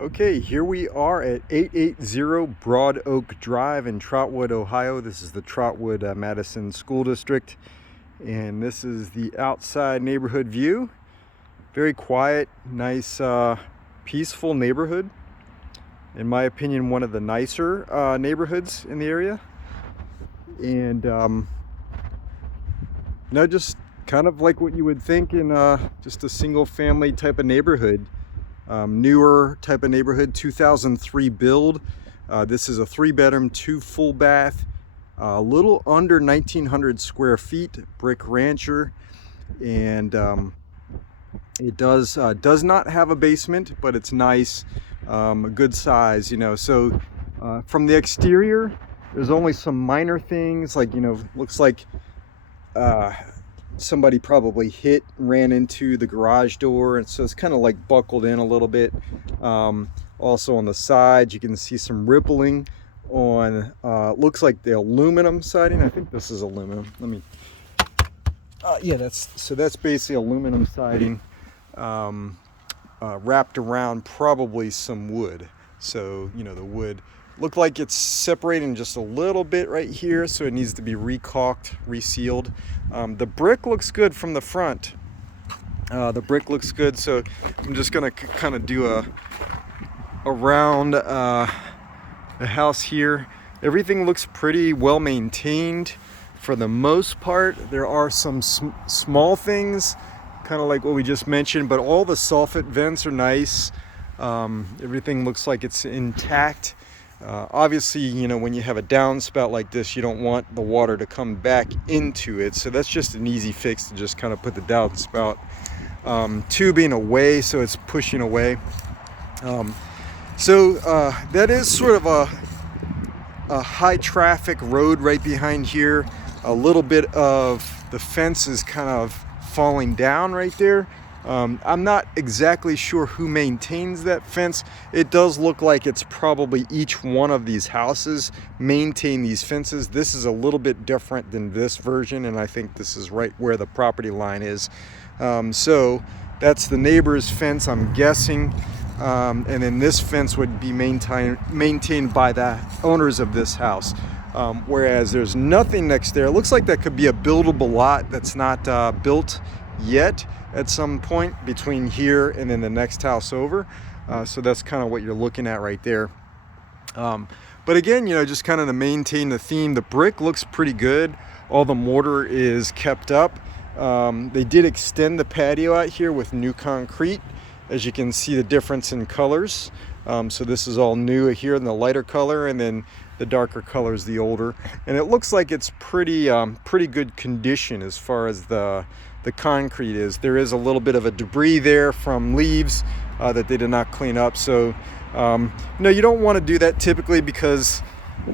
Okay, here we are at 880 Broad Oak Drive in Trotwood, Ohio. This is the Trotwood Madison School District, and this is the outside neighborhood view. Very quiet, nice, peaceful neighborhood. In my opinion, one of the nicer neighborhoods in the area. And just kind of like what you would think in just a single family type of neighborhood. Newer type of neighborhood, 2003 build. This is a 3-bedroom, 2 full bath, a little under 1,900 square feet, brick rancher, and it does not have a basement, but it's nice, a good size, So from the exterior, there's only some minor things, like looks like somebody probably ran into the garage door, and so it's kind of like buckled in a little bit. Also on the sides you can see some rippling on looks like the aluminum siding. I think this is aluminum. Let me yeah, that's basically aluminum siding, wrapped around probably some wood. So the wood looked like it's separating just a little bit right here, so it needs to be recaulked, resealed. The brick looks good from the front. The brick looks good, so I'm just gonna kind of do a around the house here. Everything looks pretty well maintained for the most part. There are some small things, kind of like what we just mentioned, but all the soffit vents are nice. Everything looks like it's intact. Obviously, when you have a downspout like this, you don't want the water to come back into it. So that's just an easy fix, to just kind of put the downspout tubing away, so it's pushing away. That is sort of a high traffic road right behind here. A little bit of the fence is kind of falling down right there. I'm not exactly sure who maintains that fence. It does look like it's probably each one of these houses maintain these fences. This is a little bit different than this version, and I think this is right where the property line is. So that's the neighbor's fence, I'm guessing. And then this fence would be maintained by the owners of this house. Whereas there's nothing next there. It looks like that could be a buildable lot that's not built yet at some point between here and then the next house over. So that's kind of what you're looking at right there. But again, just kind of to maintain the theme, the brick looks pretty good. All the mortar is kept up. They did extend the patio out here with new concrete. As you can see, the difference in colors. So this is all new here in the lighter color, and then the darker color is the older. And it looks like it's pretty good condition as far as the concrete is. There is a little bit of a debris there from leaves that they did not clean up. So you don't want to do that typically, because you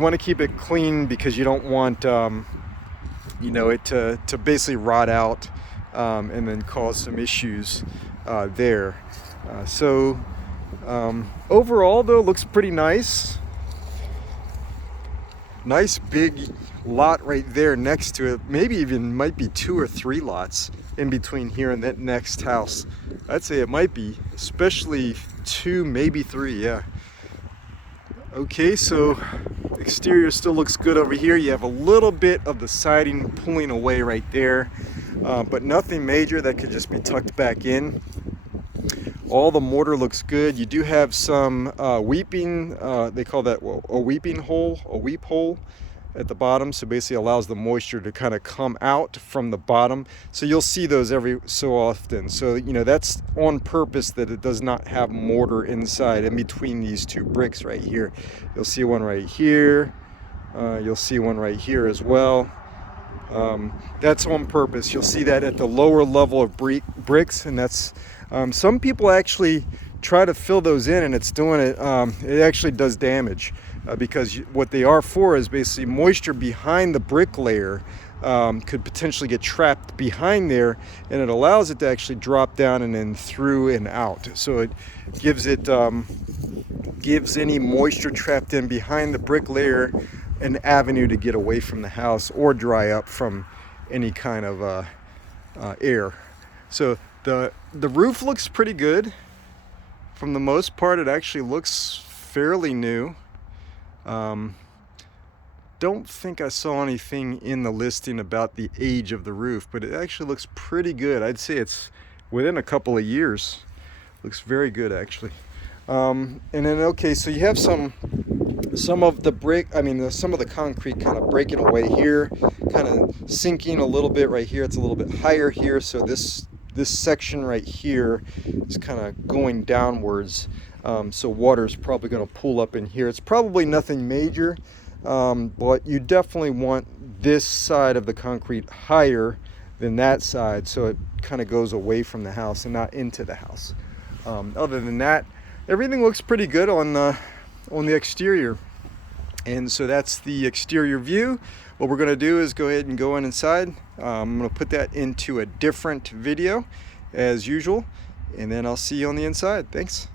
want to keep it clean, because you don't want it to basically rot out and then cause some issues there. Overall though, looks pretty nice. Nice big lot right there next to it. Maybe even might be 2 or 3 lots in between here and that next house. I'd say it might be, especially 2, maybe 3, yeah. Okay, so exterior still looks good over here. You have a little bit of the siding pulling away right there, but nothing major. That could just be tucked back in. All the mortar looks good. You do have some weeping, they call that a weep hole at the bottom. So basically allows the moisture to kind of come out from the bottom. So you'll see those every so often. So, that's on purpose, that it does not have mortar inside in between these 2 bricks right here. You'll see one right here. You'll see one right here as well. That's on purpose. You'll see that at the lower level of bricks, and that's some people actually try to fill those in, and it's doing it. It actually does damage, because what they are for is basically moisture behind the brick layer could potentially get trapped behind there, and it allows it to actually drop down and then through and out. So it gives any moisture trapped in behind the brick layer an avenue to get away from the house or dry up from any kind of air. So the roof looks pretty good. from the most part, it actually looks fairly new. Don't think I saw anything in the listing about the age of the roof, but it actually looks pretty good. I'd say it's within a couple of years. Looks very good, actually. And then, okay, so you have some of the some of the concrete kind of breaking away here, kind of sinking a little bit right here. It's a little bit higher here, so this section right here is kind of going downwards. So water is probably going to pool up in here. It's probably nothing major, but you definitely want this side of the concrete higher than that side, so it kind of goes away from the house and not into the house. Other than that, everything looks pretty good on the exterior. And so that's the exterior view. What we're going to do is go ahead and go inside. I'm going to put that into a different video as usual, and then I'll see you on the inside. Thanks.